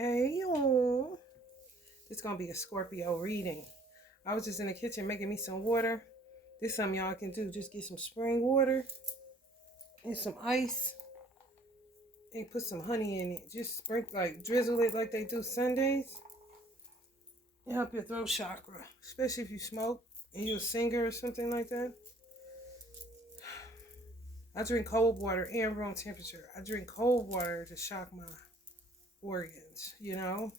Hey y'all. This is gonna be a Scorpio reading. I was just in the kitchen making me some water. This is something y'all can do. Just get some spring water and some ice and put some honey in it. Just sprinkle, like drizzle it like they do Sundays. And help your throat chakra. Especially if you smoke and you're a singer or something like that. I drink cold water and room temperature. I drink cold water to shock my organs, and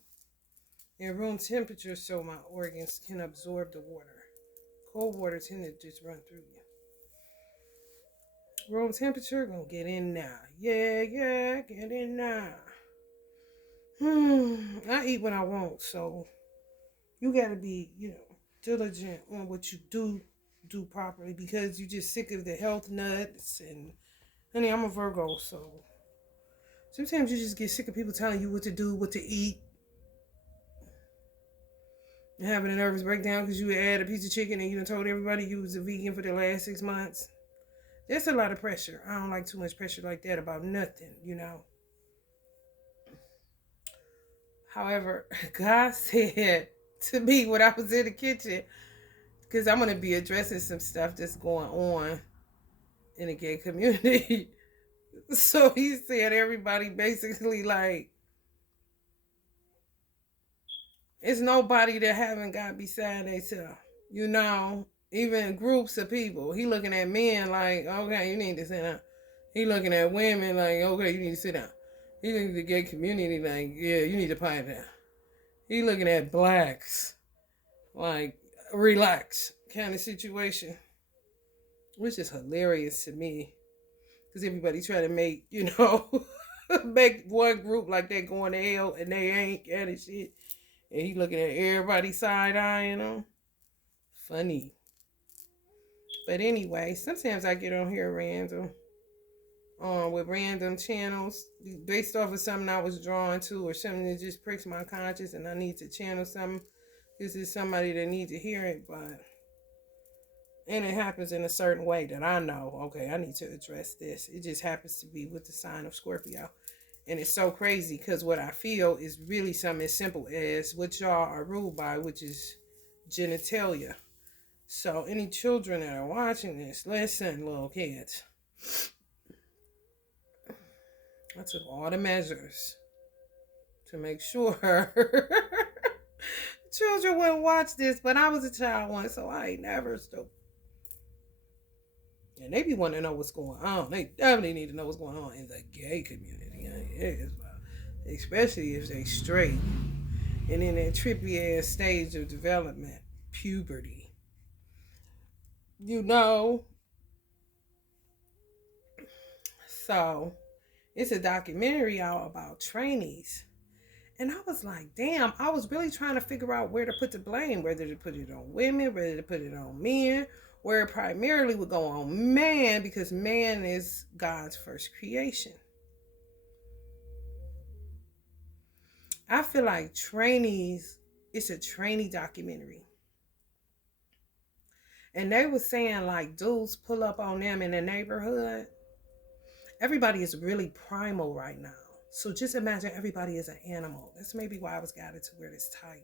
room temperature so my organs can absorb the water. Cold water tend to just run through you. Room temperature, gonna get in now. Yeah, get in now. I eat when I want, so you gotta be, diligent on what you do properly because you just sick of the health nuts. And honey, I'm a Virgo, so sometimes you just get sick of people telling you what to do, what to eat. And having a nervous breakdown because you had a piece of chicken and you done told everybody you was a vegan for the last 6 months. That's a lot of pressure. I don't like too much pressure like that about nothing, However, God said to me when I was in the kitchen, because I'm going to be addressing some stuff that's going on in the gay community. So he said everybody basically like, it's nobody that haven't got beside themselves, even groups of people. He looking at men like, okay, you need to sit down. He looking at women like, okay, you need to sit down. He looking at the gay community like, yeah, you need to pipe down. He looking at blacks like, relax kind of situation, which is hilarious to me because everybody try to make, make one group like they going to hell and they ain't kind of shit. And he looking at everybody side-eyeing them. Funny. But anyway, sometimes I get on here random. With random channels based off of something I was drawn to or something that just pricks my conscience and I need to channel something. This is somebody that needs to hear it, and it happens in a certain way that I know, okay, I need to address this. It just happens to be with the sign of Scorpio. And it's so crazy because what I feel is really something as simple as what y'all are ruled by, which is genitalia. So any children that are watching this, listen, little kids. I took all the measures to make sure children wouldn't watch this, but I was a child once, so I ain't never stupid. And they be wanting to know what's going on. They definitely need to know what's going on in the gay community. Especially if they straight and in that trippy ass stage of development, puberty. So it's a documentary out about trainees. And I was like, damn, I was really trying to figure out where to put the blame, whether to put it on women, whether to put it on men, where it primarily would go on man because man is God's first creation. I feel like trainees, it's a trainee documentary. And they were saying like dudes pull up on them in the neighborhood. Everybody is really primal right now. So just imagine everybody is an animal. That's maybe why I was guided to wear this tiger.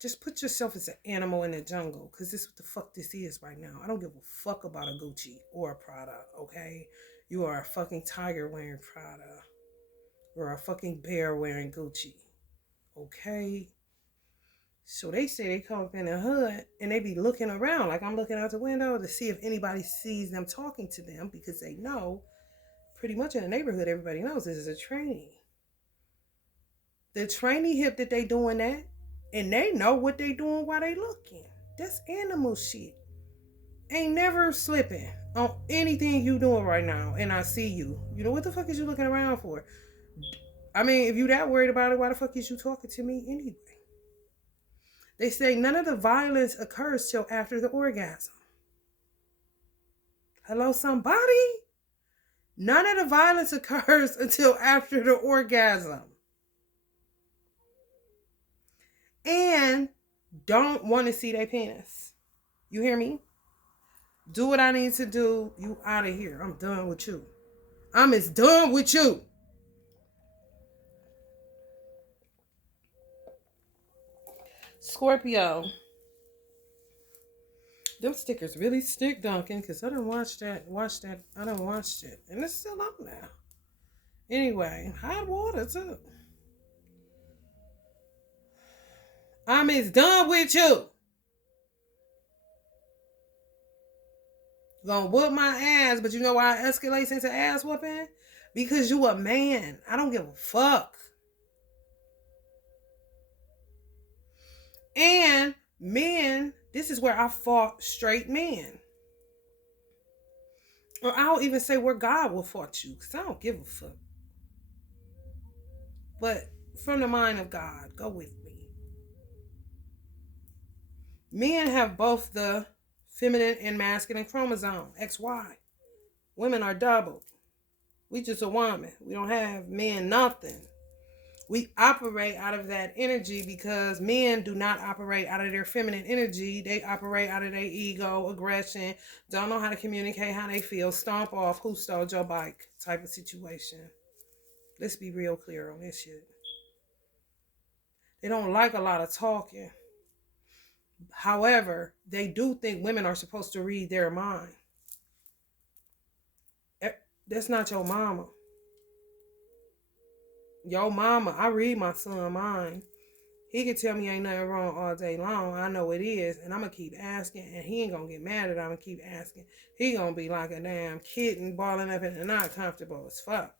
Just put yourself as an animal in the jungle because this is what the fuck this is right now. I don't give a fuck about a Gucci or a Prada, okay? You are a fucking tiger wearing Prada. Or a fucking bear wearing Gucci. Okay? So they say they come up in the hood and they be looking around like I'm looking out the window to see if anybody sees them talking to them because they know pretty much in the neighborhood everybody knows this is a trainee. The trainee hip that they doing that and they know what they doing while they looking. That's animal shit. Ain't never slipping on anything you doing right now and I see you. You know what the fuck is you looking around for? I mean, if you that worried about it, why the fuck is you talking to me anyway? They say none of the violence occurs till after the orgasm. Hello, somebody? None of the violence occurs until after the orgasm. And don't want to see their penis. You hear me? Do what I need to do. You out of here. I'm done with you. I'm as done with you. Scorpio. Them stickers really stick, Duncan, because I didn't watch that. I done watched it. And it's still up now. Anyway, hot water, too. I'm as done with you. Gonna whoop my ass, but you know why it escalates into ass whooping? Because you a man. I don't give a fuck. And men, this is where I fought straight men. Or I'll even say where God will fight you, because I don't give a fuck. But from the mind of God, go with me. Men have both the feminine and masculine chromosome, XY. Women are double. We just a woman. We don't have men nothing. We operate out of that energy because men do not operate out of their feminine energy. They operate out of their ego, aggression, don't know how to communicate how they feel, stomp off, who stole your bike type of situation. Let's be real clear on this shit. They don't like a lot of talking. However, they do think women are supposed to read their mind. That's not your mama. Your mama, I read my son mind. He can tell me ain't nothing wrong all day long. I know it is. And I'm going to keep asking. And he ain't going to get mad at it. I'm going to keep asking. He going to be like a damn kitten balling up in the night, comfortable as fuck.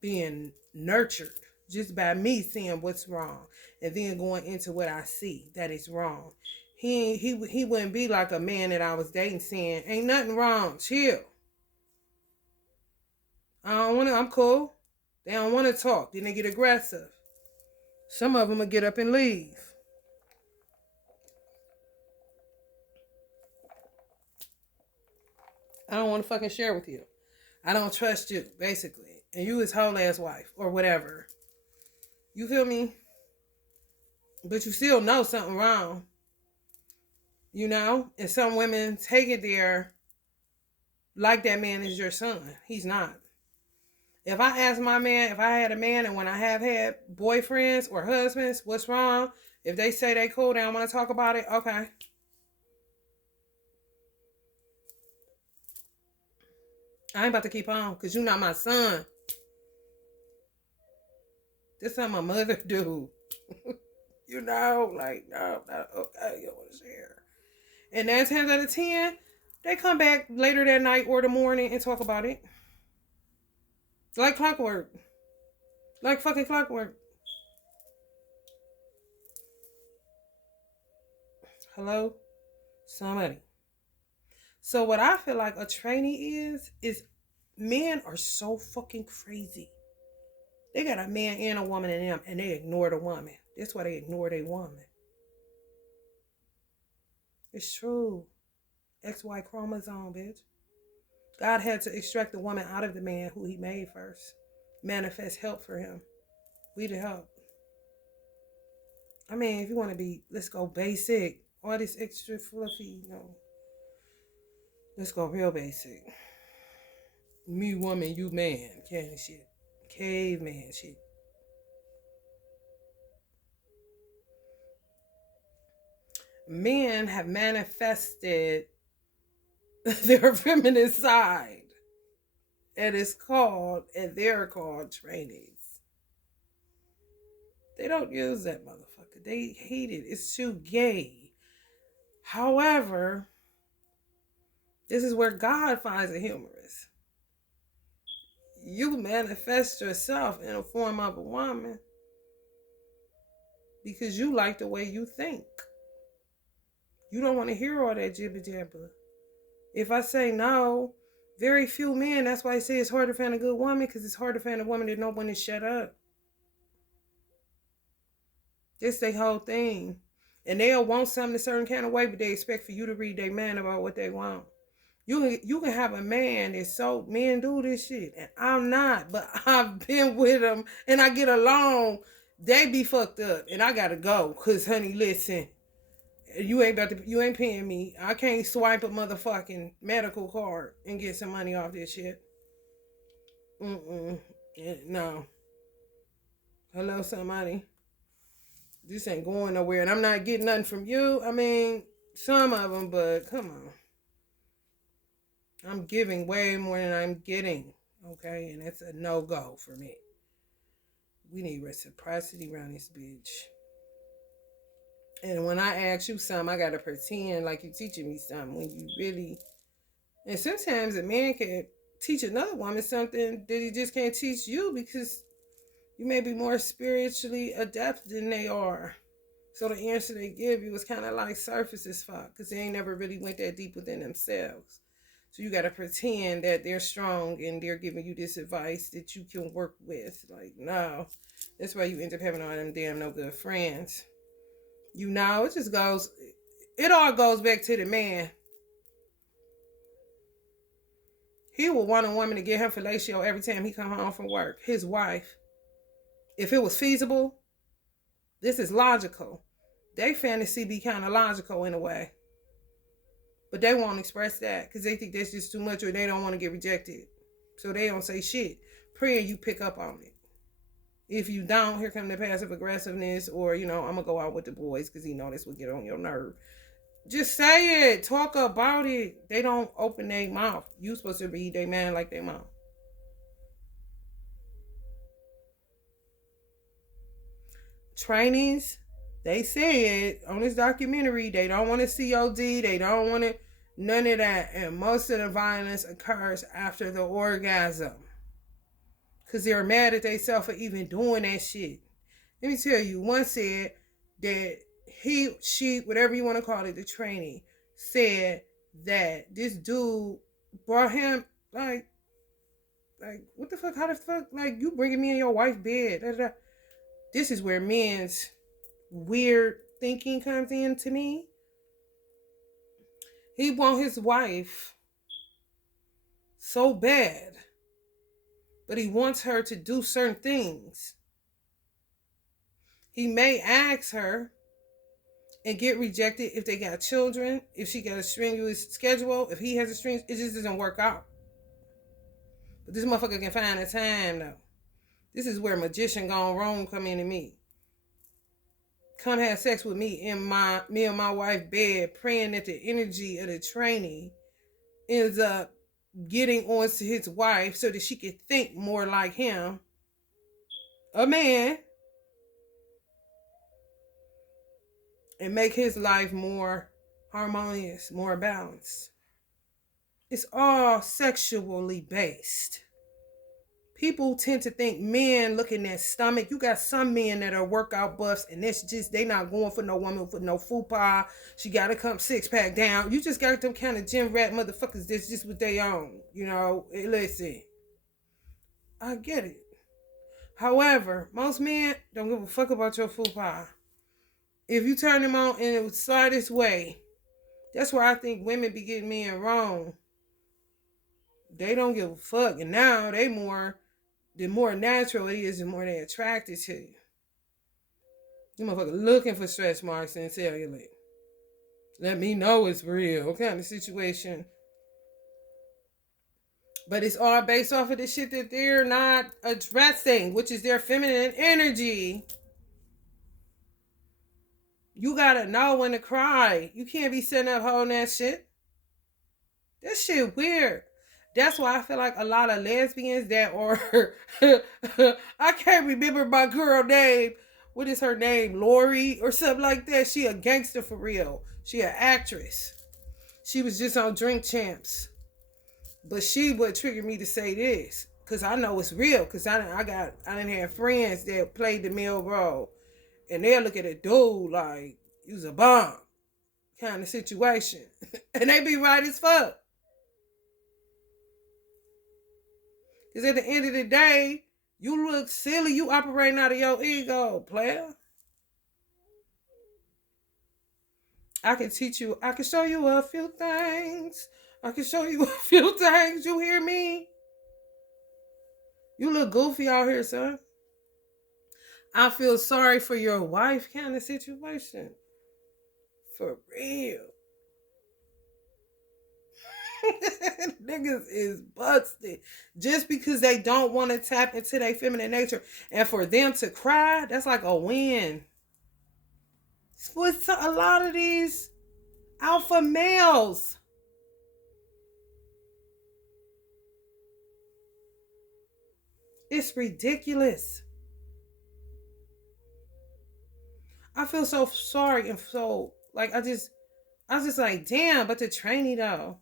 Being nurtured just by me seeing what's wrong. And then going into what I see that is wrong. He wouldn't be like a man that I was dating saying, ain't nothing wrong. Chill. I'm cool. They don't want to talk. Then they get aggressive. Some of them will get up and leave. I don't want to fucking share with you. I don't trust you, basically. And you his whole ass wife or whatever. You feel me? But you still know something wrong. You know? And some women take it there like that man is your son. He's not. If I ask my man, if I had a man and when I have had boyfriends or husbands, what's wrong? If they say they cool, they don't want to talk about it, okay. I ain't about to keep on because you're not my son. This how my mother do. You know, like, no, okay, you don't want to share. And 9 times out of 10, they come back later that night or the morning and talk about it. Like clockwork. Like fucking clockwork. Hello? Somebody. So what I feel like a trainee is men are so fucking crazy. They got a man and a woman in them and they ignore the woman. That's why they ignore their woman. It's true. XY chromosome, bitch. God had to extract the woman out of the man who he made first. Manifest help for him. We the help. I mean, if you want to be, let's go basic. All this extra fluffy, let's go real basic. Me woman, you man, kind of shit. Caveman shit. Men have manifested their feminine side. And they're called trainees. They don't use that motherfucker. They hate it. It's too gay. However, this is where God finds it humorous. You manifest yourself in the form of a woman because you like the way you think. You don't want to hear all that jibber jabber. If I say no, very few men, that's why I say it's hard to find a good woman, because it's hard to find a woman that knows when to shut up. That's their whole thing. And they'll want something a certain kind of way, but they expect for you to read their mind about what they want. You can have a man that's so, men do this shit, and I'm not, but I've been with them, and I get along. They be fucked up, and I gotta go, because, honey, listen, you ain't paying me. I can't swipe a motherfucking medical card and get some money off this shit. No. Hello, somebody. This ain't going nowhere, and I'm not getting nothing from you. I mean, some of them, but come on. I'm giving way more than I'm getting, okay? And that's a no-go for me. We need reciprocity around this bitch. And when I ask you something, I gotta pretend like you teaching me something when you really. And sometimes a man can teach another woman something that he just can't teach you because you may be more spiritually adept than they are. So the answer they give you is kind of like surface as fuck because they ain't never really went that deep within themselves. So you got to pretend that they're strong and they're giving you this advice that you can work with. Like, no. That's why you end up having all them damn no good friends. You know, it all goes back to the man. He will want a woman to get him fellatio every time he come home from work. His wife. If it was feasible, this is logical. They fantasy be kind of logical in a way. But they won't express that because they think that's just too much or they don't want to get rejected. So they don't say shit. Praying you pick up on it. If you don't, here come the passive aggressiveness or, I'm going to go out with the boys because that's what get on your nerve. Just say it. Talk about it. They don't open their mouth. You supposed to read their man like their mouth. Trainees, they said on this documentary, they don't want to COD, they don't want to, none of that. And most of the violence occurs after the orgasm. Because they're mad at themselves for even doing that shit. Let me tell you, one said that she, whatever you want to call it, the trainee, said that this dude brought him, like, what the fuck, how the fuck, like, you bringing me in your wife's bed, da, da, da. This is where men's weird thinking comes in to me. He want his wife so bad, but he wants her to do certain things. He may ask her and get rejected if they got children, if she got a strenuous schedule, if he has a strenuous, it just doesn't work out. But this motherfucker can find a time though. This is where magician gone wrong come into me. Come have sex with me in me and my wife bed, praying that the energy of the trainee ends up getting onto his wife so that she could think more like him, a man, and make his life more harmonious, more balanced. It's all sexually based. People tend to think men looking at stomach. You got some men that are workout buffs and that's just, they not going for no woman with no fupa. She got to come 6-pack down. You just got them kind of gym rat motherfuckers that's just what they own. Listen, I get it. However, most men don't give a fuck about your fupa. If you turn them on in the slightest way, that's where I think women be getting men wrong. They don't give a fuck. And now the more natural it is, the more they attracted to you. You motherfucker looking for stretch marks and cellulite. Let me know it's real. What kind of situation? But it's all based off of the shit that they're not addressing, which is their feminine energy. You gotta know when to cry. You can't be sitting up holding that shit. That shit weird. That's why I feel like a lot of lesbians that are, I can't remember my girl name. What is her name? Lori or something like that. She a gangster for real. She an actress. She was just on Drink Champs. But she would trigger me to say this. Because I know it's real. Because I didn't have friends that played the male role. And they'll look at a dude like, he was a bomb kind of situation. And they be right as fuck. Because at the end of the day, you look silly. You operating out of your ego, player. I can show you a few things. You hear me? You look goofy out here, son. I feel sorry for your wife kind of situation. For real. Niggas is busted just because they don't want to tap into their feminine nature, and for them to cry, that's like a win. with a lot of these alpha males. It's ridiculous. I feel so sorry and so like I was just like, damn, but the trainee though.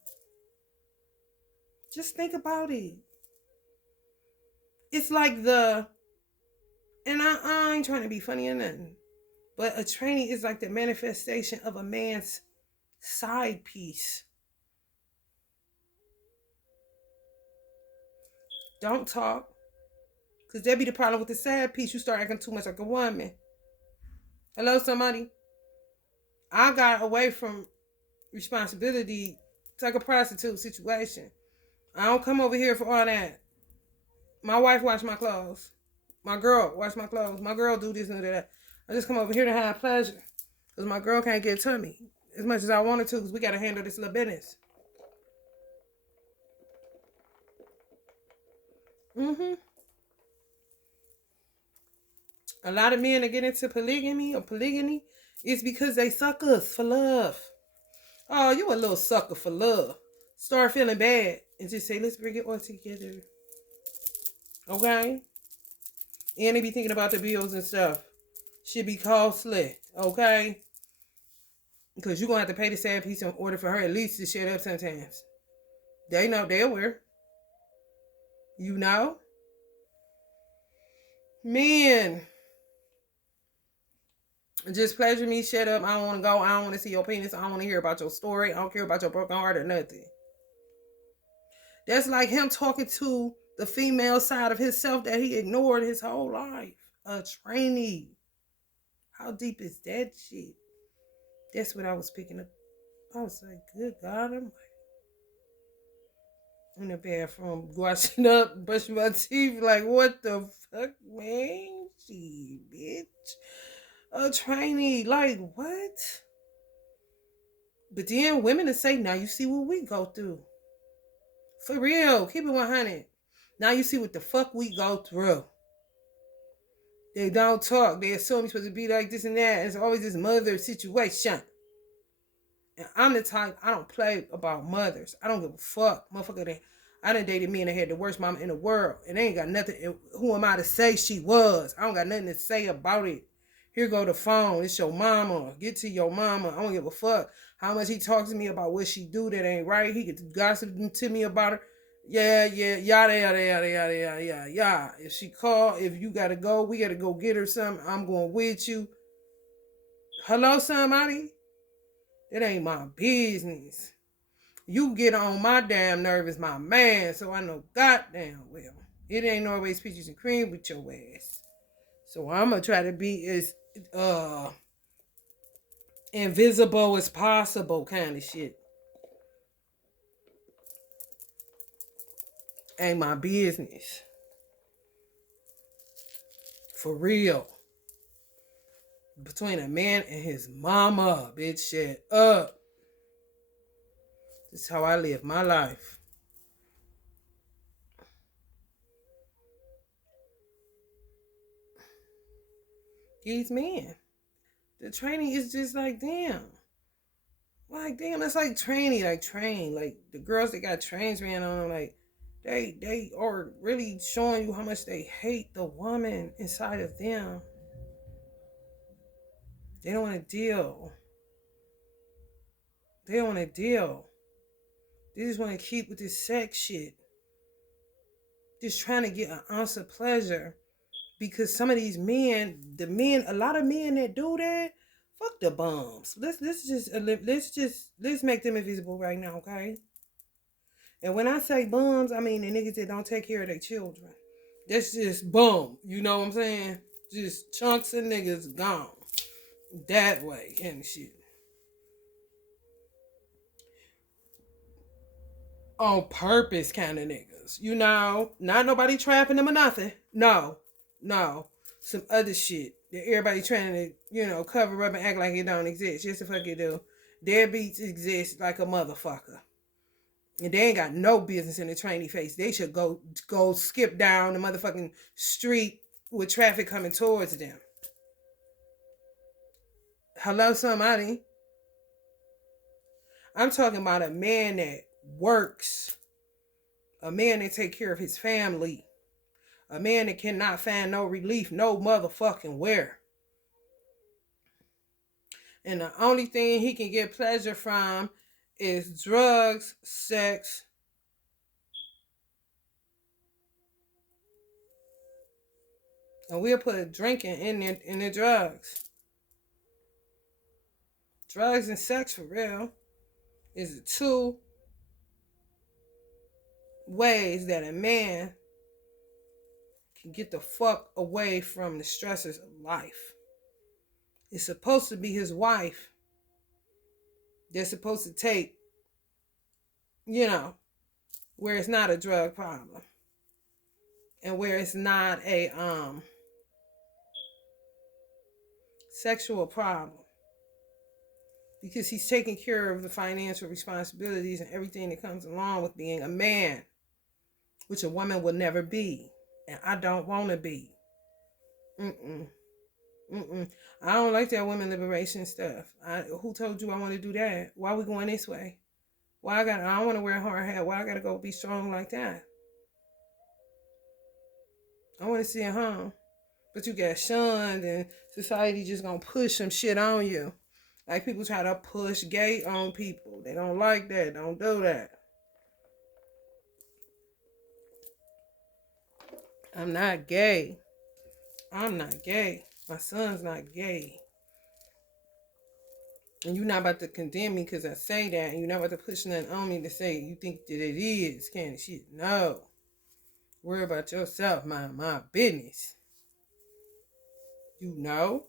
Just think about it. It's like and I ain't trying to be funny or nothing, but a trainee is like the manifestation of a man's side piece. Don't talk. Because that be the problem with the side piece. You start acting too much like a woman. Hello, somebody? I got away from responsibility. It's like a prostitute situation. I don't come over here for all that. My wife wash my clothes. My girl wash my clothes. My girl do this and that. I just come over here to have pleasure. Because my girl can't get to me as much as I wanted to because we got to handle this little business. Mm-hmm. A lot of men that get into polygamy or polygyny is because they suckers for love. Oh, you a little sucker for love. Start feeling bad and just say, let's bring it all together. Okay? And they be thinking about the bills and stuff. Should be costly. Okay? Because you're going to have to pay the sad piece in order for her at least to shut up sometimes. They know, they're aware. You know? Men. Just pleasure me, shut up. I don't want to go. I don't want to see your penis. I don't want to hear about your story. I don't care about your broken heart or nothing. That's like him talking to the female side of himself that he ignored his whole life. A trainee. How deep is that shit? That's what I was picking up. I was like, good God, I'm in the bathroom washing up, brushing my teeth. Like, what the fuck, man? Gee, bitch. A trainee. Like, what? But then women will say, now you see what we go through. For real. Keep it 100. Now you see what the fuck we go through. They don't talk. They assume you're supposed to be like this and that. It's always this mother situation. And I'm the type, I don't play about mothers. I don't give a fuck. Motherfucker, I done dated men that had the worst mama in the world. And they ain't got nothing. Who am I to say she was? I don't got nothing to say about it. Here go the phone. It's your mama. Get to your mama. I don't give a fuck how much he talks to me about what she do that ain't right. He could gossip to me about her. Yeah, yada, yada, yada, yada, yada, yada. If she call, if you gotta go, we gotta go get her something. I'm going with you. Hello, somebody? It ain't my business. You get on my damn nerve as my man, so I know goddamn well. It ain't always peaches and cream with your ass. So I'm gonna try to be as invisible as possible kind of shit. Ain't my business. For real. Between a man and his mama, bitch, shut up. This is how I live my life. These men. The training is just like, damn. Like, damn, that's like training, like train. Like, the girls that got trains ran on them, like, they are really showing you how much they hate the woman inside of them. They don't want to deal. They don't want to deal. They just want to keep with this sex shit. Just trying to get an ounce of pleasure. Because some of these men, a lot of men that do that, fuck the bums. Let's make them invisible right now, okay? And when I say bums, I mean the niggas that don't take care of their children. That's just bum. You know what I'm saying? Just chunks of niggas gone. That way and shit. On purpose kind of niggas. You know? Not nobody trapping them or nothing. No. Some other shit that everybody trying to, cover up and act like it don't exist. Yes, the fuck it do. Deadbeats exist like a motherfucker. And they ain't got no business in the trainee face. They should go skip down the motherfucking street with traffic coming towards them. Hello, somebody. I'm talking about a man that works, a man that take care of his family, a man that cannot find no relief, no motherfucking where. And the only thing he can get pleasure from is drugs, sex, and we'll put drinking in the drugs. Drugs and sex for real is the two ways that a man can get the fuck away from the stresses of life. It's supposed to be his wife. They're supposed to take, where it's not a drug problem and where it's not a sexual problem, because he's taking care of the financial responsibilities and everything that comes along with being a man, which a woman will never be, and I don't want to be. I don't like that women liberation stuff. Who told you I want to do that? Why are we going this way? I don't want to wear a hard hat. Why I gotta go be strong like that? I want to see it home. But you get shunned and society just gonna push some shit on you. Like people try to push gay on people. They don't like that. Don't do that. I'm not gay. I'm not gay. My son's not gay. And you're not about to condemn me because I say that. And you're not about to push nothing on me to say you think that it is. Candy shit. No. Worry about yourself. Mind my business. You know?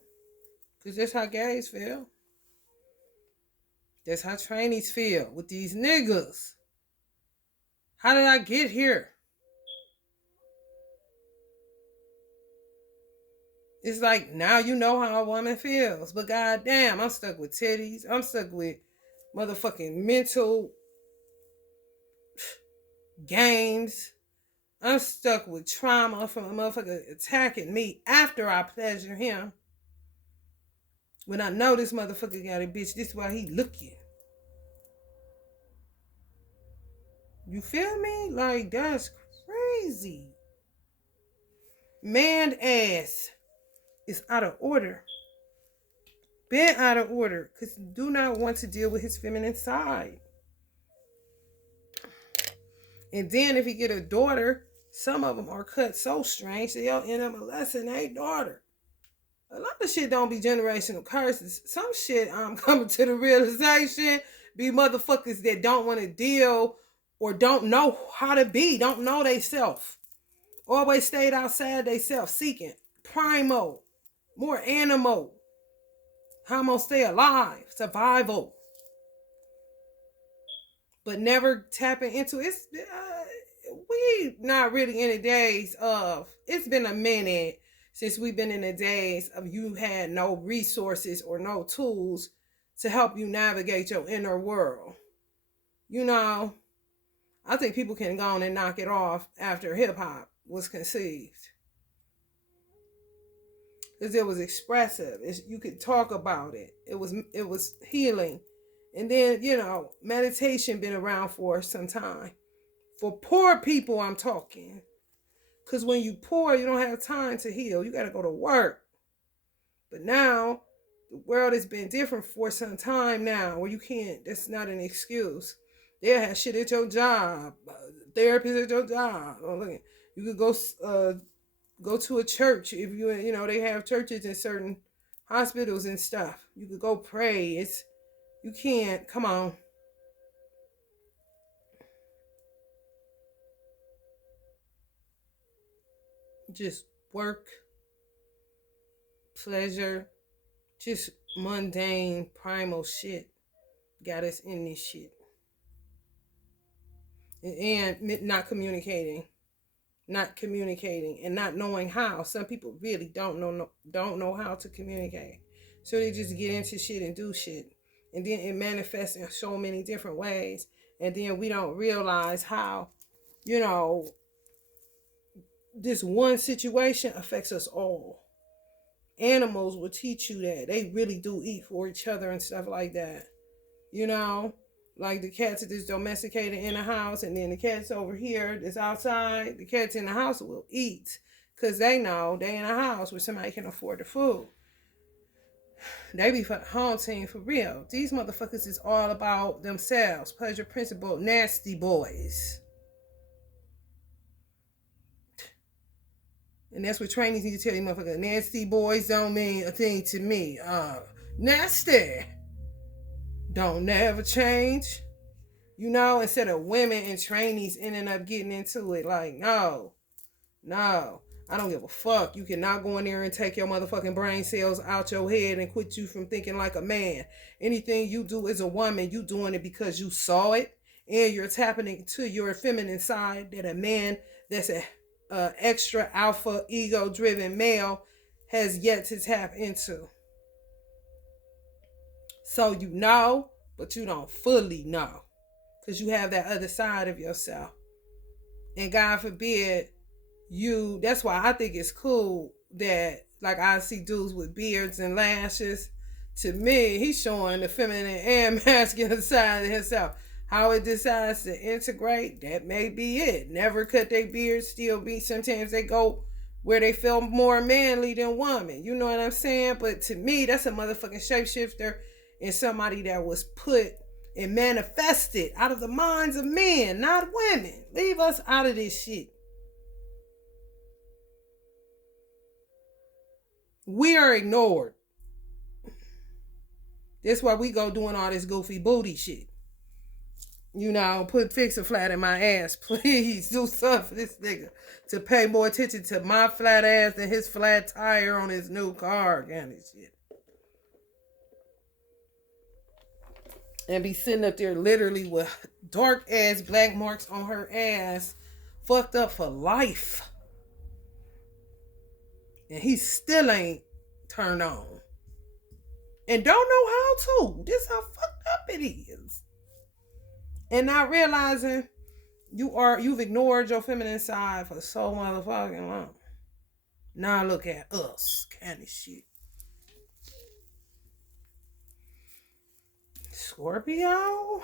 Because that's how gays feel. That's how trainees feel with these niggas. How did I get here? It's like, now you know how a woman feels. But goddamn, I'm stuck with titties. I'm stuck with motherfucking mental games. I'm stuck with trauma from a motherfucker attacking me after I pleasure him. When I know this motherfucker got a bitch, this is why he looking. You feel me? Like, that's crazy. Man ass is out of order. Been out of order because you do not want to deal with his feminine side. And then if he get a daughter, some of them are cut so strange they'll end up molesting their daughter. A lot of shit don't be generational curses. Some shit I'm coming to the realization be motherfuckers that don't want to deal or don't know how to be, don't know they self. Always stayed outside they self, seeking primal, more animal. How I'm gonna stay alive, survival. But never tapping into it. We not really in the days of, it's been a minute since we've been in the days of you had no resources or no tools to help you navigate your inner world. I think people can go on and knock it off after hip hop was conceived. Because it was expressive. You could talk about it. It was healing. And then, meditation been around for some time. For poor people, I'm talking. Because when you poor, you don't have time to heal. You got to go to work. But now, the world has been different for some time now, where you can't, that's not an excuse. They'll have shit at your job. Therapist at your job. You could go to a church if they have churches in certain hospitals and stuff. You could go pray. You can't, come on. Just work, pleasure, just mundane, primal shit got us in this shit. And not communicating and not knowing how. Some people really don't know how to communicate. So they just get into shit and do shit. And then it manifests in so many different ways. And then we don't realize how, this one situation affects us all. animals will teach you that. They really do eat for each other and stuff like that. You know? Like the cats that is domesticated in the house, and then the cats over here that's outside, the cats in the house will eat. Because they know they in a house where somebody can afford the food. They be for the home team for real. These motherfuckers is all about themselves. Pleasure principle, nasty boys. And that's what trainees need to tell you motherfuckers. Nasty boys don't mean a thing to me. Nasty. Don't never change. You know, instead of women and trainees ending up getting into it. Like, no. I don't give a fuck. You cannot go in there and take your motherfucking brain cells out your head and quit you from thinking like a man. Anything you do as a woman, you doing it because you saw it. And you're tapping into your feminine side that a man that's a extra alpha ego-driven male has yet to tap into. So you know, but you don't fully know. Because you have that other side of yourself. And God forbid, that's why I think it's cool that, like, I see dudes with beards and lashes. To me, he's showing the feminine and masculine side of himself. How it decides to integrate, that may be it. Never cut their beard, still be. Sometimes they go where they feel more manly than woman. You know what I'm saying? But to me, that's a motherfucking shapeshifter and somebody that was put and manifested out of the minds of men, not women. Leave us out of this shit. We are ignored. That's why we go doing all this goofy booty shit. You know, fix a flat in my ass. Please do something for this nigga to pay more attention to my flat ass than his flat tire on his new car kind of shit. And be sitting up there literally with dark ass black marks on her ass, fucked up for life. And he still ain't turned on. And don't know how to. This how fucked up it is. And not realizing you've ignored your feminine side for so motherfucking long. Now look at us, kind of shit. Scorpio.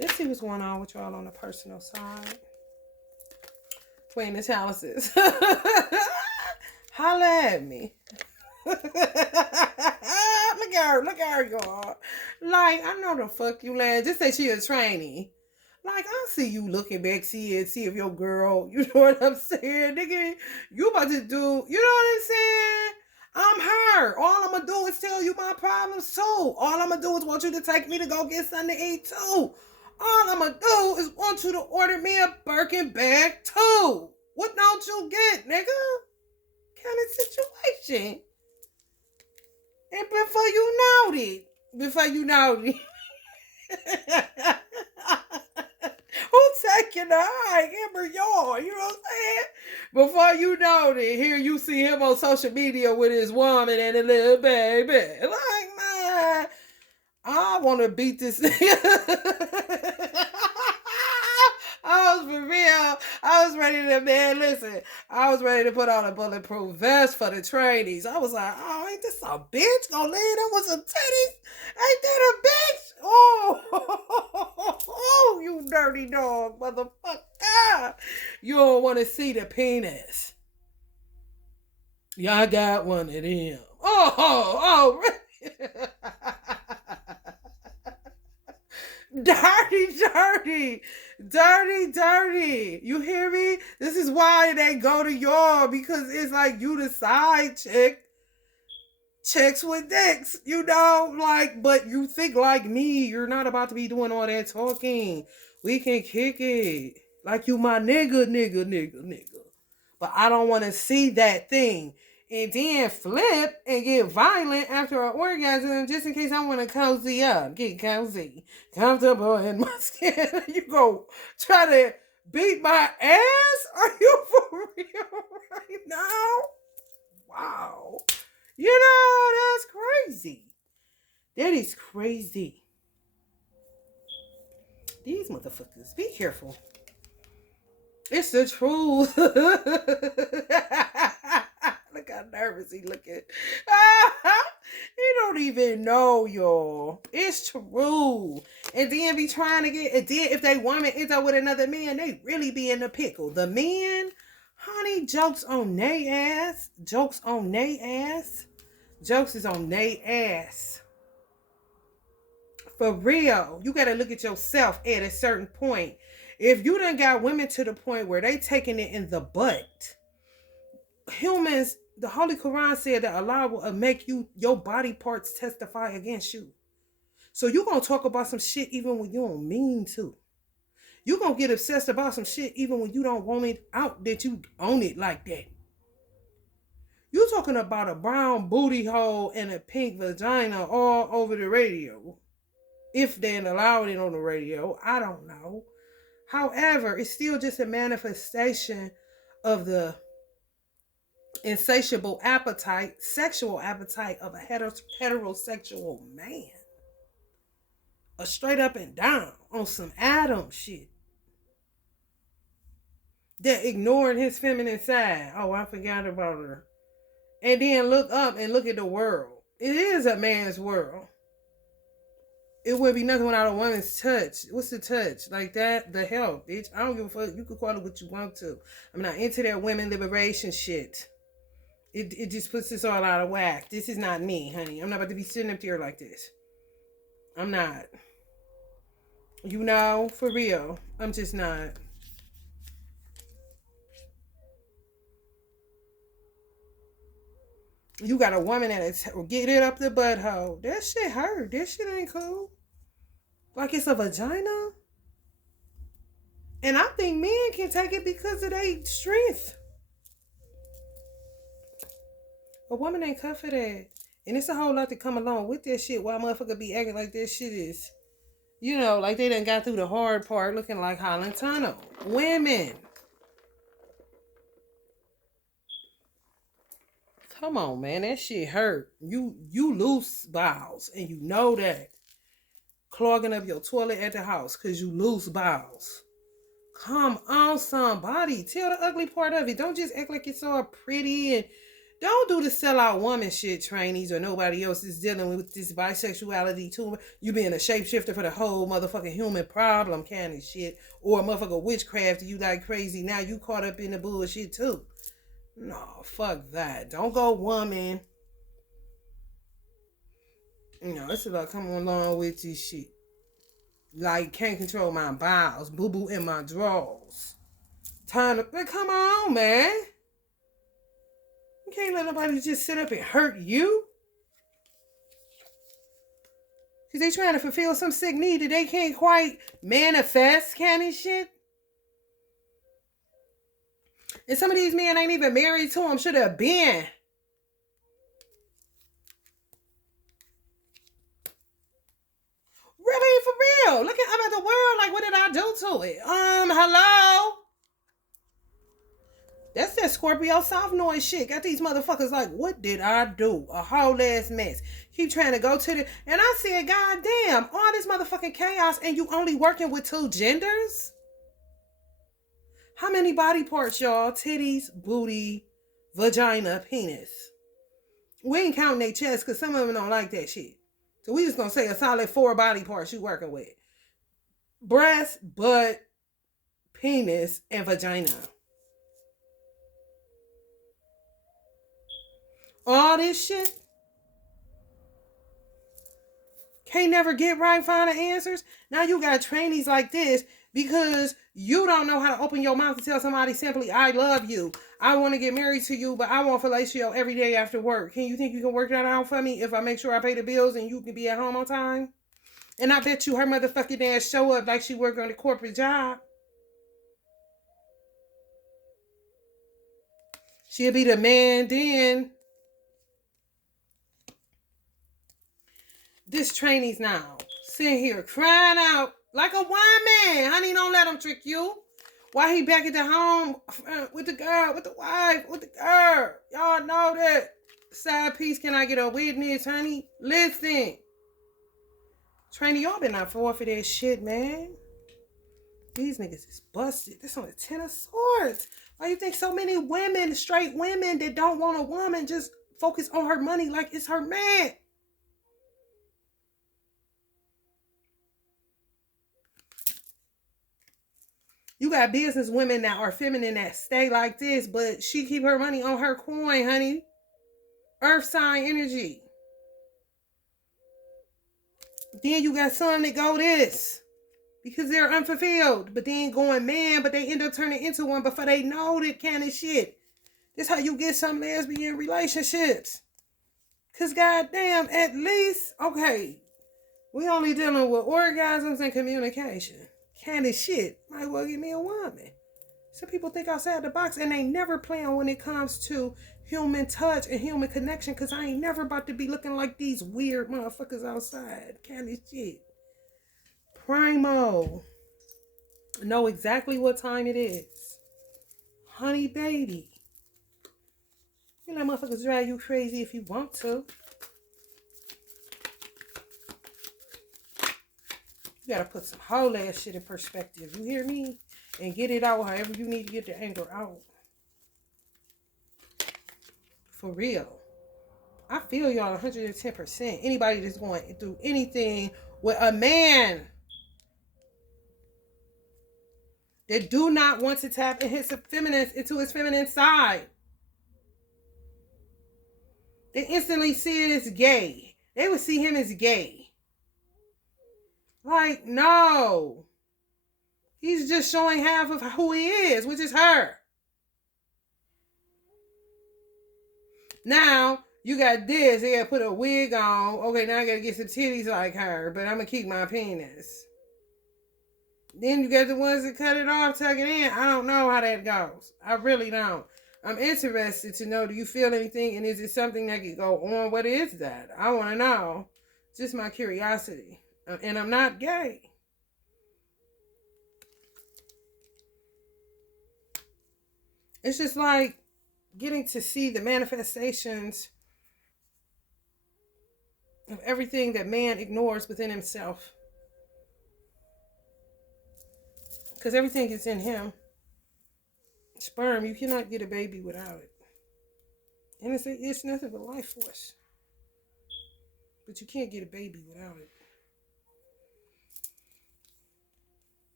Let's see what's going on with y'all on the personal side. Queen of Chalices. Holla at me. Look at her, y'all. Like, I know the fuck you land. Just say she a trainee. Like, I see you looking back, see if your girl, you know what I'm saying? Nigga, you about to do, you know what I'm saying? I'm her. All I'm gonna do is tell you my problems too. All I'm gonna do is want you to take me to go get something to eat too. All I'm gonna do is want you to order me a Birkin bag too. What don't you get, nigga? Kind of situation. And before you know it, who taking the high? Him or y'all? You know what I'm saying? Before you know it, here you see him on social media with his woman and a little baby. Like, man, I want to beat this nigga. I was for real. I was ready to, man, listen. I was ready to put on a bulletproof vest for the trainees. I was like, oh, ain't this a bitch gonna leave them with some titties? Ain't that a bitch? Oh, you dirty dog, motherfucker. You don't want to see the penis. Y'all got one of them. Oh, really? Dirty. You hear me? This is why they go to y'all, because it's like you the side chick. Chicks with dicks, you know, like, but you think like me. You're not about to be doing all that talking. We can kick it. Like you my nigga. But I don't want to see that thing. And then flip and get violent after an orgasm just in case I want to cozy up. Get cozy. Comfortable in my skin. You go try to beat my ass? Are you for real right now? Wow. You know, that's crazy. That is crazy. These motherfuckers, be careful. It's the truth. Look how nervous he looking. He don't even know, y'all. It's true. And then be trying to get, and then if they woman ends up with another man, they really be in the pickle. The men, honey, jokes on they ass. Jokes on they ass. Jokes is on they ass. For real. You got to look at yourself at a certain point. If you done got women to the point where they taking it in the butt, humans, the Holy Quran said that Allah will make your body parts testify against you. So you going to talk about some shit even when you don't mean to. You going to get obsessed about some shit even when you don't want it out, that you own it like that. You talking about a brown booty hole and a pink vagina all over the radio. If they allowed it on the radio, I don't know. However, it's still just a manifestation of the insatiable appetite, sexual appetite of a heterosexual man. A straight up and down on some Adam shit. That ignoring his feminine side. Oh, I forgot about her. And then look up and look at the world. It is a man's world. It wouldn't be nothing without a woman's touch. What's the touch? Like that? The help, bitch. I don't give a fuck. You can call it what you want to. I'm not into that women liberation shit. It just puts us all out of whack. This is not me, honey. I'm not about to be sitting up here like this. I'm not. You know, for real. I'm just not. You got a woman that get it up the butthole. That shit hurt. That shit ain't cool. Like it's a vagina. And I think men can take it because of their strength. A woman ain't cut for that. And it's a whole lot to come along with that shit. Why motherfucker be acting like that shit is, you know, like they done got through the hard part looking like Holland Tunnel. Women. Come on, man. That shit hurt. You lose bowels. And you know that. Clogging up your toilet at the house because you lose bowels. Come on, somebody. Tell the ugly part of it. Don't just act like it's all pretty. And don't do the sellout woman shit, trainees, or nobody else is dealing with this bisexuality too. You being a shapeshifter for the whole motherfucking human problem kind of shit. Or motherfucker witchcraft, you like crazy. Now you caught up in the bullshit too. No, fuck that. Don't go woman. You know, it's about coming along with this shit. Like, can't control my bowels. Boo-boo in my drawers. Time to... Like, come on, man. You can't let nobody just sit up and hurt you. Because they trying to fulfill some sick need that they can't quite manifest kind of shit. And some of these men ain't even married to him. Should have been. Really, for real. Look at, I'm at the world. Like, what did I do to it? Hello? That's that Scorpio soft noise shit. Got these motherfuckers like, what did I do? A whole ass mess. Keep trying to go to the... And I said, God damn, all this motherfucking chaos and you only working with 2 genders? How many body parts, y'all? Titties, booty, vagina, penis. We ain't counting their chest because some of them don't like that shit. So we just gonna say a solid 4 body parts you working with. Breast, butt, penis, and vagina. All this shit. Can't never get right, find the answers. Now you got trainees like this because you don't know how to open your mouth to tell somebody simply, I love you. I want to get married to you, but I want fellatio every day after work. Can you think you can work that out for me if I make sure I pay the bills and you can be at home on time? And I bet you her motherfucking ass show up like she work on a corporate job. She'll be the man then. This trainee's now sitting here crying out like a woman. Honey, don't let him trick you. Why he back at the home with the girl, with the wife, with the girl? Y'all know that. Side piece, can I get a witness, honey? Listen. Trainee, y'all been out for that shit, man. These niggas is busted. This on the 10 of swords. Why you think so many women, straight women that don't want a woman, just focus on her money like it's her man? You got business women that are feminine that stay like this, but she keep her money on her coin, honey. Earth sign energy. Then you got some that go this because they're unfulfilled, but then going man, but they end up turning into one before they know that kind of shit. This how you get some lesbian relationships. Cause goddamn, at least, okay, we only dealing with orgasms and communication. Kind of shit. Might well get me a woman. Some people think outside the box and they never plan when it comes to human touch and human connection, because I ain't never about to be looking like these weird motherfuckers outside. Kind of shit. Primo. Know exactly what time it is. Honey baby. You let motherfuckers drive you crazy if you want to. You gotta put some whole ass shit in perspective. You hear me? And get it out however you need to get the anger out. For real. I feel y'all 110%. Anybody that's going through anything with a man that do not want to tap into his feminine side. They instantly see it as gay. They would see him as gay. Like, no. He's just showing half of who he is, which is her. Now, you got this. They gotta put a wig on. Okay, now I gotta get some titties like her, but I'm gonna keep my penis. Then you got the ones that cut it off, tuck it in. I don't know how that goes. I really don't. I'm interested to know, do you feel anything? And is it something that could go on? What is that? I want to know. Just my curiosity. And I'm not gay. It's just like getting to see the manifestations of everything that man ignores within himself. Because everything is in him. Sperm, you cannot get a baby without it. And it's nothing but life force. But you can't get a baby without it.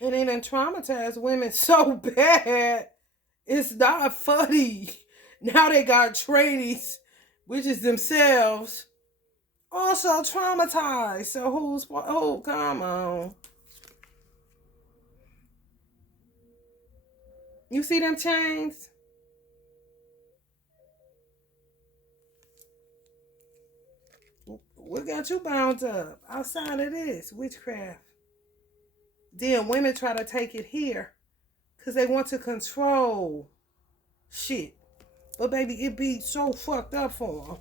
And they done traumatized women so bad, it's not funny. Now they got trainees, which is themselves, also traumatized. So who, come on. You see them chains? What got you bound up outside of this? Witchcraft. Then women try to take it here because they want to control shit. But baby, it be so fucked up for them.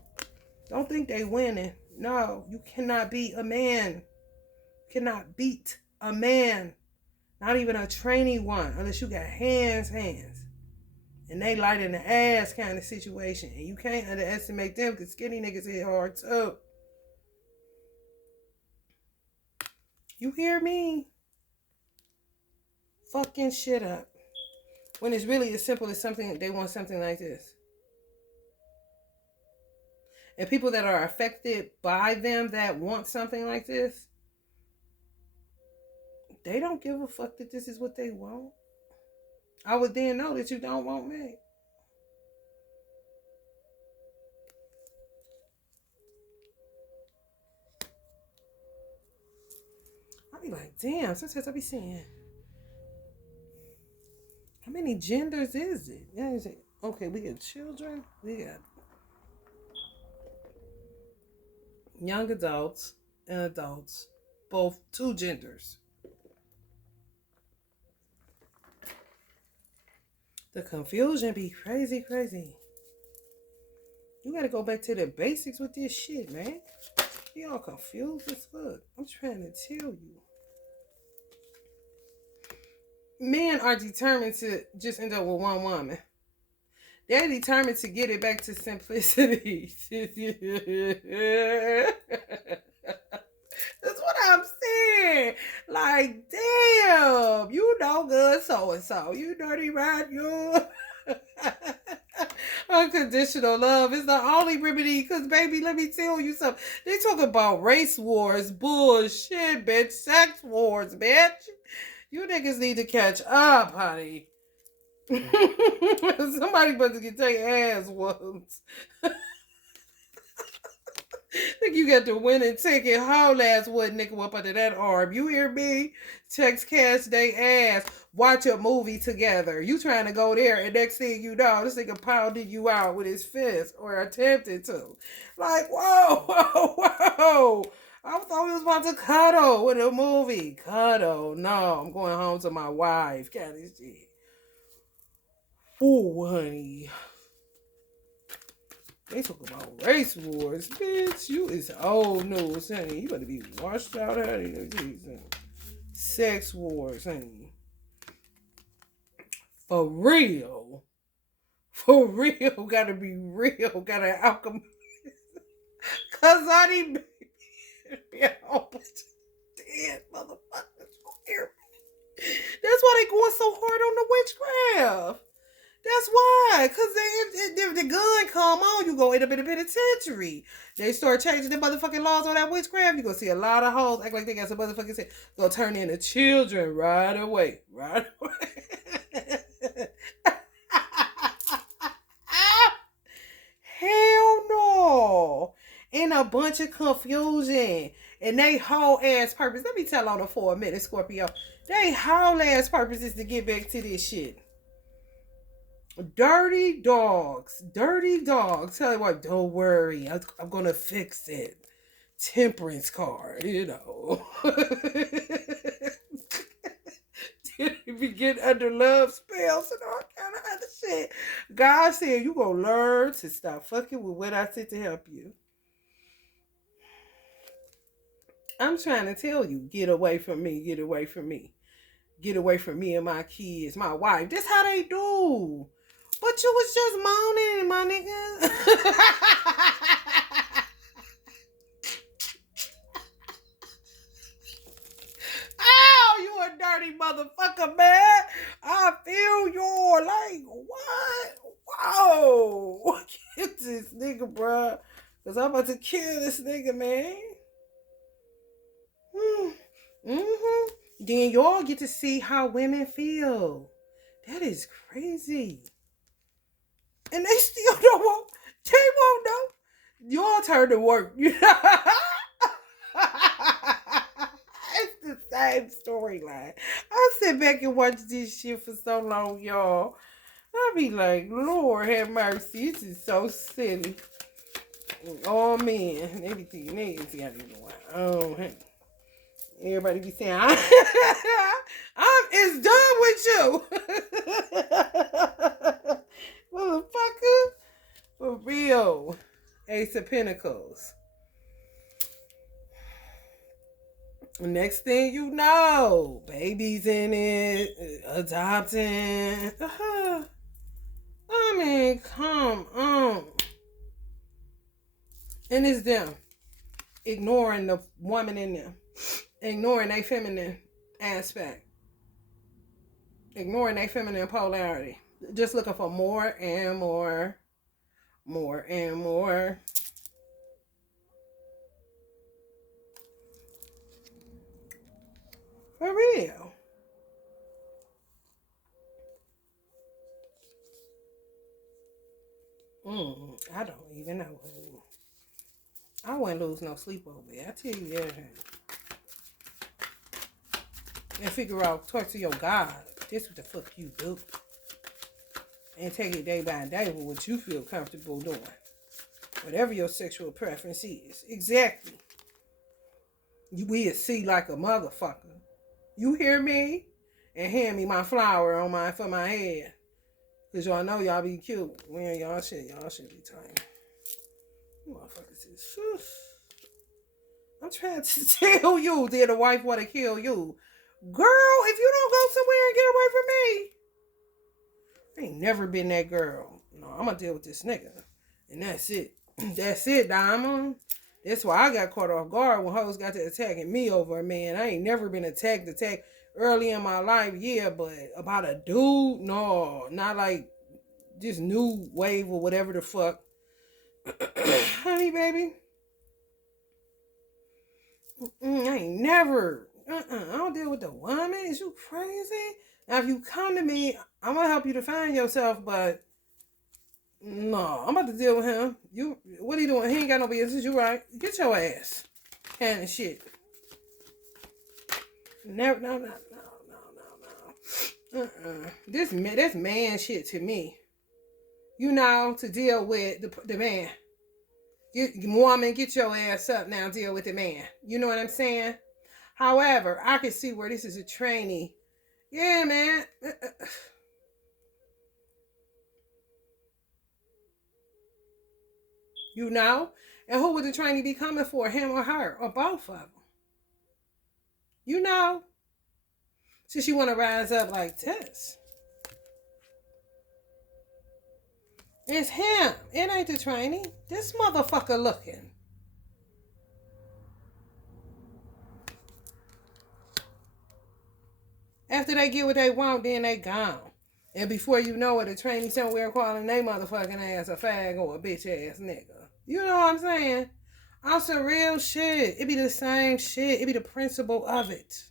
Don't think they winning. No, you cannot be a man. You cannot beat a man. Not even a trainee one, unless you got hands. And they light in the ass kind of situation. And you can't underestimate them because skinny niggas hit hard too. You hear me? Fucking shit up. When it's really as simple as something, they want something like this. And people that are affected by them that want something like this, they don't give a fuck that this is what they want. I would then know that you don't want me. I'll be like, damn, sometimes I be saying, how many genders is it? Okay, we got children, we got young adults and adults, both two genders. The confusion be crazy. You gotta go back to the basics with this shit, man. You all confused as fuck. I'm trying to tell you. Men are determined to just end up with one woman. They're determined to get it back to simplicity. That's what I'm saying. Like, damn, you know good so and so. You dirty rat, you. Unconditional love is the only remedy. Cause baby, let me tell you something. They talk about race wars, bullshit, bitch, sex wars, bitch. You niggas need to catch up, honey. Somebody about to get their ass whooped. Think you got the winning ticket. Whole ass would nigga up under that arm. You hear me? Text cash they ass. Watch a movie together. You trying to go there, and next thing you know, this nigga pounded you out with his fist or attempted to. Like, whoa, whoa, whoa. I thought we was about to cuddle with a movie. Cuddle. No, I'm going home to my wife. Got this shit. Ooh, honey. They talk about race wars, bitch. You is old news, honey. You better be washed out, honey. Sex wars, honey. For real. For real. Gotta be real. Gotta alchemy. Cause honey, baby. Dead motherfuckers. That's why they going so hard on the witchcraft. That's why, because if the gun come on, you gonna end up in a penitentiary. They start changing the motherfucking laws on that witchcraft. You gonna see a lot of hoes act like they got some motherfucking shit. Gonna turn into children right away. Right away. Hell no. And a bunch of confusion. And they whole ass purpose. Let me tell on them for a minute, Scorpio. They whole ass purpose is to get back to this shit. Dirty dogs. Dirty dogs. Tell you what, don't worry. I'm going to fix it. Temperance card, you know. Did we get under love spells and all kind of other shit? God said you going to learn to stop fucking with what I said to help you. I'm trying to tell you, get away from me. Get away from me. Get away from me and my kids, my wife. This how they do. But you was just moaning, my nigga. Oh, you a dirty motherfucker, man. I feel your, like, what? Whoa. Get this nigga, bruh. Because I'm about to kill this nigga, man. Mm-hmm. Then y'all get to see how women feel. That is crazy. And they still don't want, they won't know. Y'all turn to work. It's the same storyline. I sit back and watch this shit for so long, y'all. I be like, Lord have mercy. This is so silly. Oh man, they be thinking niggas got it going. Oh, hey. Everybody be saying, it's done with you. Motherfucker. For real. Ace of Pentacles. Next thing you know, babies in it, adopting. I mean, come on. And it's them ignoring the woman in them. Ignoring their feminine aspect. Ignoring their feminine polarity. Just looking for more and more. More and more. For real. I don't even know. I wouldn't lose no sleep over it. I tell you that. And figure out, talk to your God. This what the fuck you do. And take it day by day with what you feel comfortable doing. Whatever your sexual preference is. Exactly. You will see like a motherfucker. You hear me? And hand me my flower on for my head. Because y'all know y'all be cute. When y'all should be tiny. You motherfuckers is I'm trying to tell you that a wife want to kill you. Girl, if you don't go somewhere and get away from me, I ain't never been that girl. No, I'm going to deal with this nigga. And that's it. That's it, Diamond. That's why I got caught off guard when hoes got to attacking me over a man. I ain't never been attacked early in my life, yeah, but about a dude, no, not like this new wave or whatever the fuck. Honey, baby, I ain't never. I don't deal with the woman. Is you crazy? Now, if you come to me, I'm gonna help you to find yourself, but no, I'm about to deal with him. What are you doing? He ain't got no business. You right? Get your ass, kind of shit. Never, no. That's man shit to me. You know, to deal with the man. Woman, get your ass up now. Deal with the man. You know what I'm saying? However, I can see where this is a trainee. Yeah, man. You know? And who would the trainee be coming for? Him or her? Or both of them? You know? Since you want to rise up like this. It's him. It ain't the trainee. This motherfucker looking. After they get what they want, then they gone. And before you know it, a trainee somewhere calling they motherfucking ass a fag or a bitch ass nigga. You know what I'm saying? On some real shit. It be the same shit. It be the principle of it.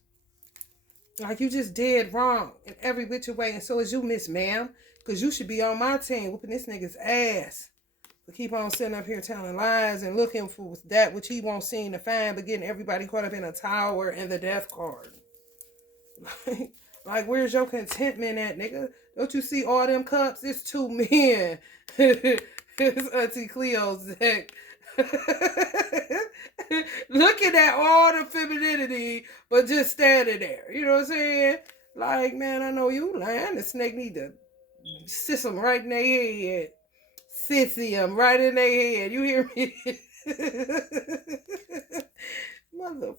Like you just did wrong in every which way. And so is you, Miss Ma'am. Because you should be on my team whooping this nigga's ass. But keep on sitting up here telling lies and looking for that which he won't seem to find, but getting everybody caught up in a tower and the death card. Like, where's your contentment at, nigga? Don't you see all them cups? It's 2 men. It's Auntie Cleo's deck. Looking at all the femininity, but just standing there. You know what I'm saying? Like, man, I know you lying. The snake need to sit them right in their head. Sissy them right in their head. You hear me? Motherfucker.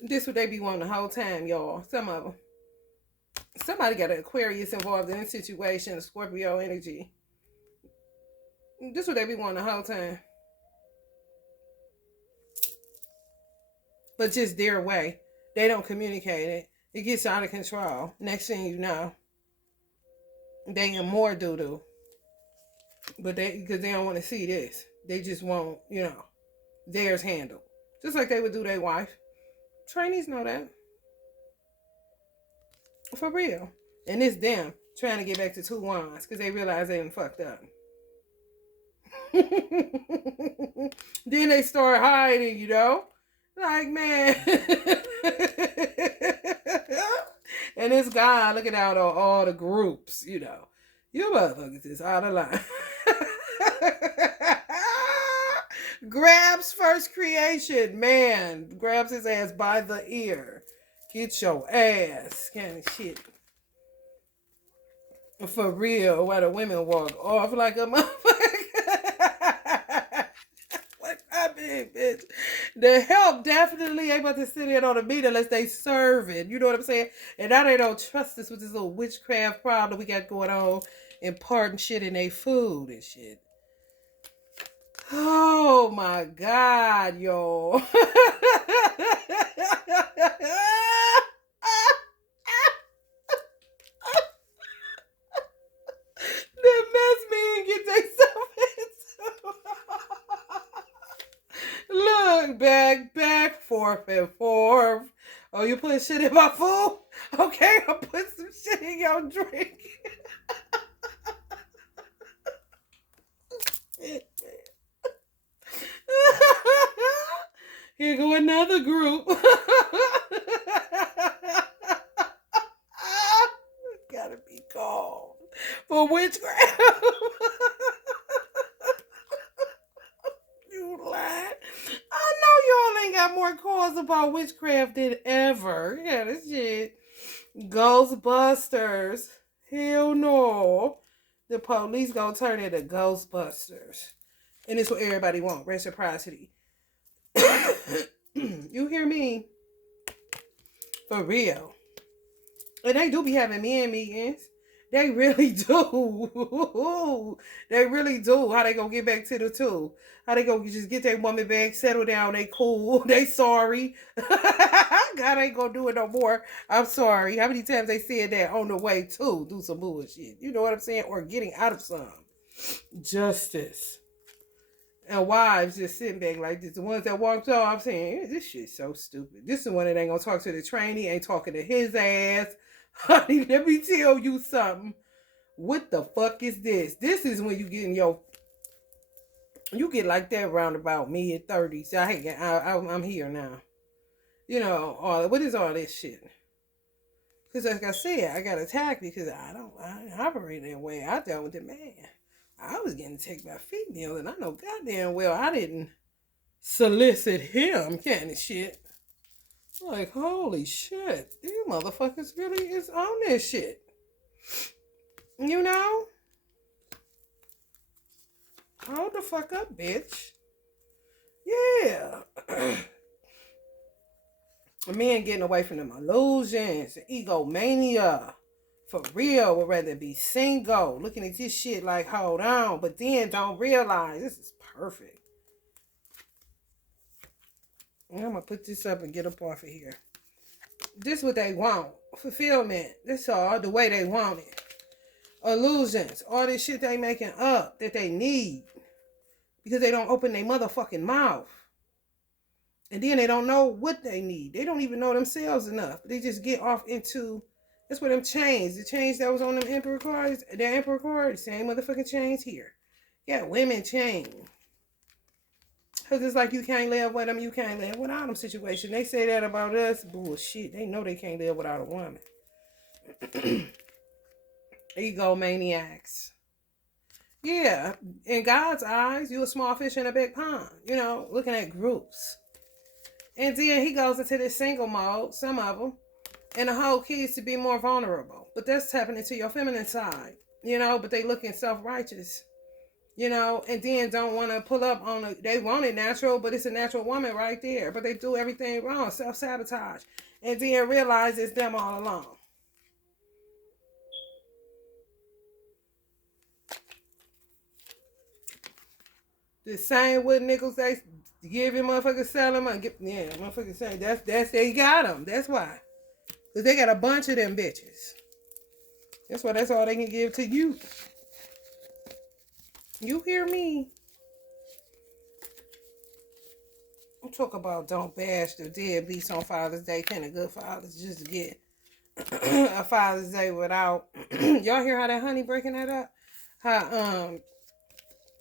This what they be wanting the whole time, y'all. Some of them. Somebody got an Aquarius involved in this situation, Scorpio energy. This what they be wanting the whole time. But just their way. They don't communicate it. It gets out of control. Next thing you know, they in more doo-doo. But because they don't want to see this. They just want, theirs handled. Just like they would do their wife. Trainees know that. For real. And it's them trying to get back to 2 wands because they realize they done fucked up. Then they start hiding, Like, man. And this guy looking out on all the groups, You motherfuckers is out of line. Grabs first creation, man. Grabs his ass by the ear. Get your ass, kind of shit. For real, why the women walk off like a motherfucker. Like, I mean, bitch. The help definitely ain't about to sit in on a meat unless they serve it. You know what I'm saying? And now they don't trust us with this little witchcraft problem we got going on, imparting shit in their food and shit. Oh my God, yo. That mess me and get themselves into. Look, back, forth and forth. Oh, you put shit in my food? Okay, I'll put some shit in your drink. Here go another group. Gotta be called for witchcraft. You lied. I know y'all ain't got more calls about witchcraft than ever. Yeah, this shit. Ghostbusters. Hell no. The police gonna turn into Ghostbusters. And it's what everybody want. Reciprocity. You hear me? For real. And they do be having men meetings. They really do. They really do. How they gonna get back to the two? How they gonna just get their woman back, settle down, they cool, they sorry. God ain't gonna do it no more. I'm sorry. How many times they said that on the way to do some bullshit? You know what I'm saying? Or getting out of some. Justice. And wives just sitting back like this. The ones that walked off, I'm saying, this shit's so stupid. This is the one that ain't gonna talk to the trainee, ain't talking to his ass. Honey, let me tell you something. What the fuck is this? This is when you get in you get like that round about mid-30s. I'm here now. You know, what is all this shit? Because like I said, I got attacked because I operate that way. I dealt with the man. I was getting attacked by females, and I know goddamn well I didn't solicit him kind of shit. Like, holy shit. These motherfuckers really is on this shit. You know? Hold the fuck up, bitch. Yeah. A man getting away from them illusions, egomania. For real, would rather be single. Looking at this shit like, hold on. But then don't realize this is perfect. I'm going to put this up and get up off of here. This is what they want. Fulfillment. That's all. The way they want it. Illusions. All this shit they making up that they need. Because they don't open their motherfucking mouth. And then they don't know what they need. They don't even know themselves enough. They just get off into... That's what them chains. The chains that was on them emperor cards. The emperor card. Same motherfucking chains here. Yeah, women chain. Because it's like you can't live with them. You can't live without them situation. They say that about us. Bullshit. They know they can't live without a woman. Egomaniacs. Yeah. In God's eyes, you a small fish in a big pond. You know, looking at groups. And then he goes into this single mode. Some of them. And the whole key is to be more vulnerable. But that's tapping into your feminine side. You know, but they looking self-righteous. You know, and then don't want to pull up on it. They want it natural, but it's a natural woman right there. But they do everything wrong. Self-sabotage. And then realize it's them all along. The same wood nickels they give him, motherfuckers sell them. Yeah, motherfuckers say that's they got them. That's why. Because they got a bunch of them bitches. That's why that's all they can give to you. You hear me? I'm talking about don't bash the deadbeats on Father's Day. Can the good fathers just get a Father's Day without... Y'all hear how that honey breaking that up? How,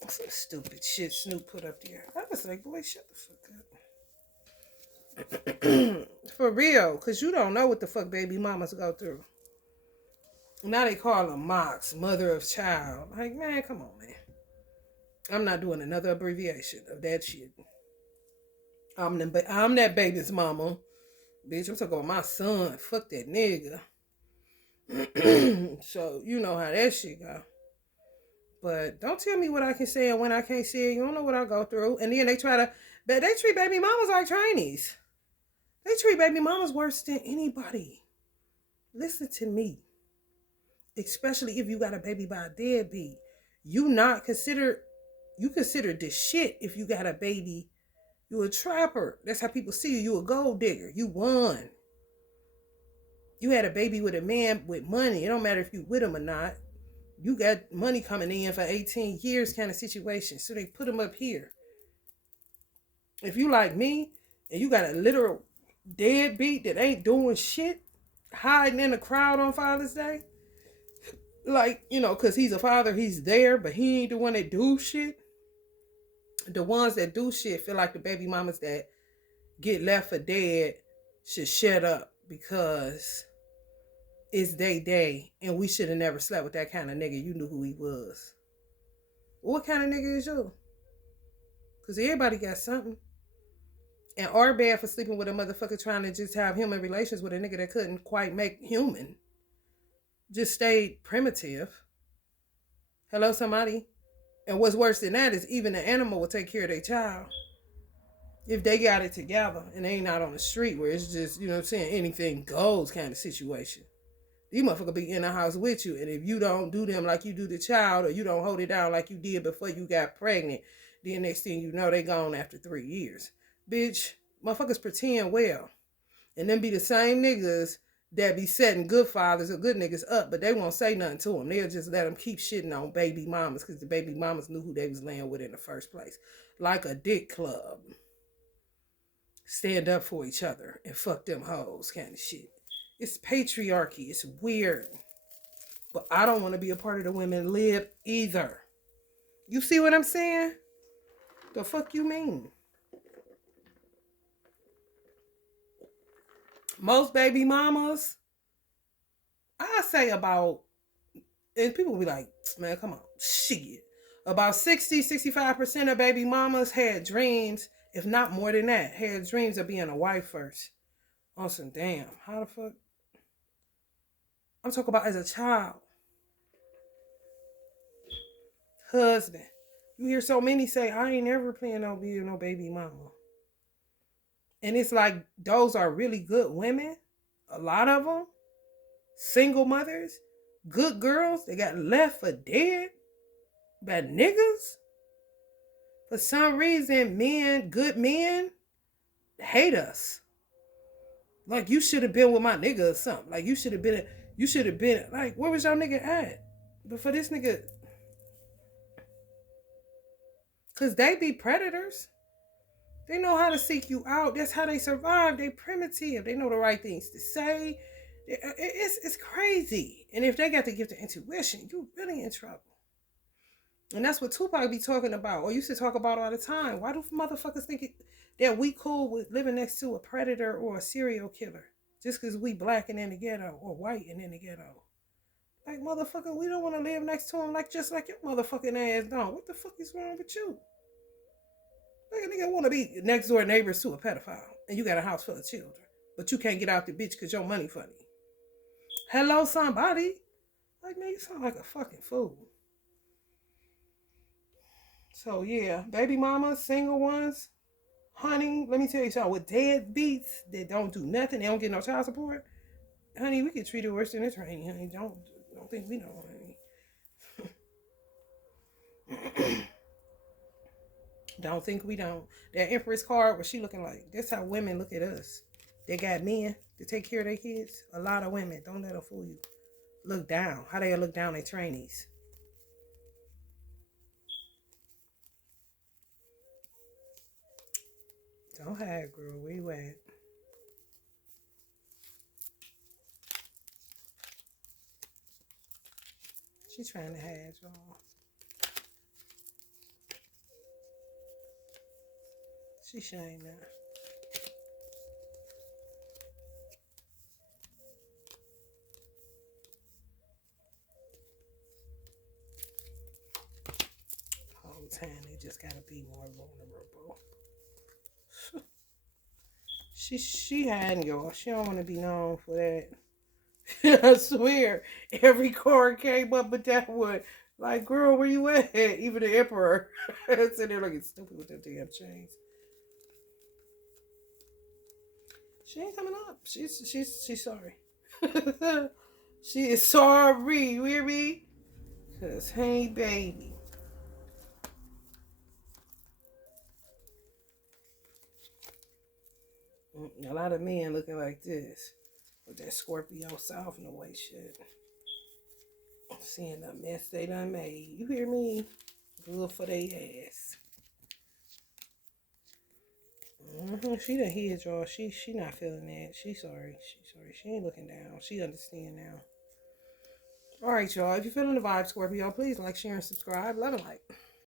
some stupid shit Snoop put up there. I was like, boy, shut the fuck up. For real, because you don't know what the fuck baby mamas go through. Now they call them MOX, mother of child. Like, man, come on, man. I'm not doing another abbreviation of that shit. I'm that baby's mama. Bitch, I'm talking about my son. Fuck that nigga. So, you know how that shit go. But don't tell me what I can say and when I can't say it. You don't know what I go through. And then they treat baby mamas like trainees. They treat baby mamas worse than anybody. Listen to me. Especially if you got a baby by a deadbeat. You consider this shit if you got a baby. You a trapper. That's how people see you. You a gold digger. You won. You had a baby with a man with money. It don't matter if you with him or not. You got money coming in for 18 years kind of situation. So they put them up here. If you like me, and you got a literal deadbeat that ain't doing shit, hiding in the crowd on Father's Day, like, you know, because he's a father, he's there, but he ain't the one that do shit. The ones that do shit feel like the baby mamas that get left for dead should shut up because it's they day and we should have never slept with that kind of nigga. You knew who he was. What kind of nigga is you? Because everybody got something. And are bad for sleeping with a motherfucker trying to just have human relations with a nigga that couldn't quite make human. Just stayed primitive. Hello, somebody? And what's worse than that is even the animal will take care of their child. If they got it together and they ain't out on the street where it's just, you know what I'm saying, anything goes kind of situation. These motherfuckers be in the house with you. And if you don't do them like you do the child, or you don't hold it down like you did before you got pregnant, then next thing you know, they gone after 3 years. Bitch, motherfuckers pretend well. And then be the same niggas that be setting good fathers or good niggas up, but they won't say nothing to them. They'll just let them keep shitting on baby mamas because the baby mamas knew who they was laying with in the first place. Like a dick club. Stand up for each other and fuck them hoes kind of shit. It's patriarchy. It's weird. But I don't want to be a part of the women lib either. You see what I'm saying? The fuck you mean? Most baby mamas, I say about, and people will be like, man, come on, shit. About 60-65% of baby mamas had dreams, if not more than that, had dreams of being a wife first. On some damn, how the fuck? I'm talking about as a child. Husband. You hear so many say, I ain't never planning on being no baby mama. And it's like, those are really good women. A lot of them. Single mothers. Good girls. They got left for dead. By niggas. For some reason, men, good men, hate us. Like, you should have been with my nigga or something. Like, you should have been, like, where was your nigga at? But for this nigga, because they be predators. They know how to seek you out. That's how they survive. They primitive. They know the right things to say. It's crazy. And if they got the gift of intuition, you really in trouble. And that's what Tupac be talking about, or used to talk about all the time. Why do motherfuckers think that we cool with living next to a predator or a serial killer? Just because we black and in the ghetto, or white and in the ghetto. Like, motherfucker, we don't want to live next to him just like your motherfucking ass don't. What the fuck is wrong with you? Like, a nigga want to be next door neighbors to a pedophile, and you got a house full of children, but you can't get out the bitch because your money funny. Hello, somebody. Like, man, you sound like a fucking fool. So, yeah, baby mamas, single ones, honey, let me tell you something. With deadbeats that don't do nothing, they don't get no child support, honey, we get treated worse than a trainee, honey. Don't think we know, honey. Don't think we don't. That Empress card, what she looking like? That's how women look at us. They got men to take care of their kids. A lot of women. Don't let them fool you. Look down. How they look down at trainees. Don't hide, girl. Where you at? She trying to hide, y'all. She shame now. Whole time they just gotta be more vulnerable. She hiding, y'all. She don't want to be known for that. I swear, every card came up with that one. Like, girl, where you at? Even the emperor. Sitting there looking stupid with them damn chains. She ain't coming up. She's sorry. She is sorry. You hear me? Cause hey, baby. A lot of men looking like this. With that Scorpio South no way shit. Seeing the mess they done made. You hear me? Good for their ass. She done hid, y'all. She not feeling that. She sorry. She ain't looking down. She understand now. Alright, y'all. If you're feeling the vibe, Scorpio, please like, share, and subscribe. Love and light.